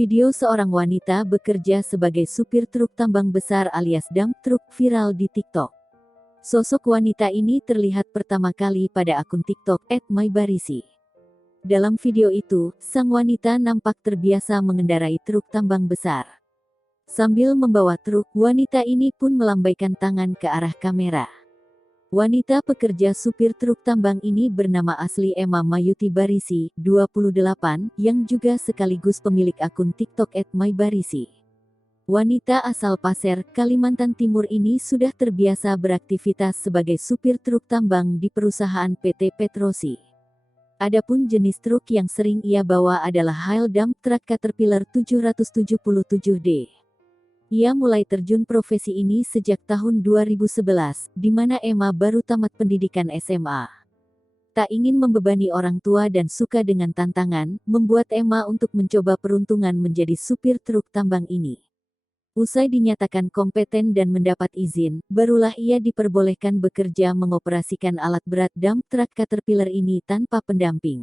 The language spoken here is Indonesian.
Video seorang wanita bekerja sebagai supir truk tambang besar alias dump truck viral di TikTok. Sosok wanita ini terlihat pertama kali pada akun TikTok @mybarisi. Dalam video itu, sang wanita nampak terbiasa mengendarai truk tambang besar. Sambil membawa truk, wanita ini pun melambaikan tangan ke arah kamera. Wanita pekerja supir truk tambang ini bernama asli Emma Mayuti Barisi, 28, yang juga sekaligus pemilik akun TikTok @mybarisi. Wanita asal Pasir, Kalimantan Timur ini sudah terbiasa beraktivitas sebagai supir truk tambang di perusahaan PT Petrosi. Adapun jenis truk yang sering ia bawa adalah Hail Dump Truck Caterpillar 777D. Ia mulai terjun profesi ini sejak tahun 2011, di mana Emma baru tamat pendidikan SMA. Tak ingin membebani orang tua dan suka dengan tantangan, membuat Emma untuk mencoba peruntungan menjadi supir truk tambang ini. Usai dinyatakan kompeten dan mendapat izin, barulah ia diperbolehkan bekerja mengoperasikan alat berat dump truck Caterpillar ini tanpa pendamping.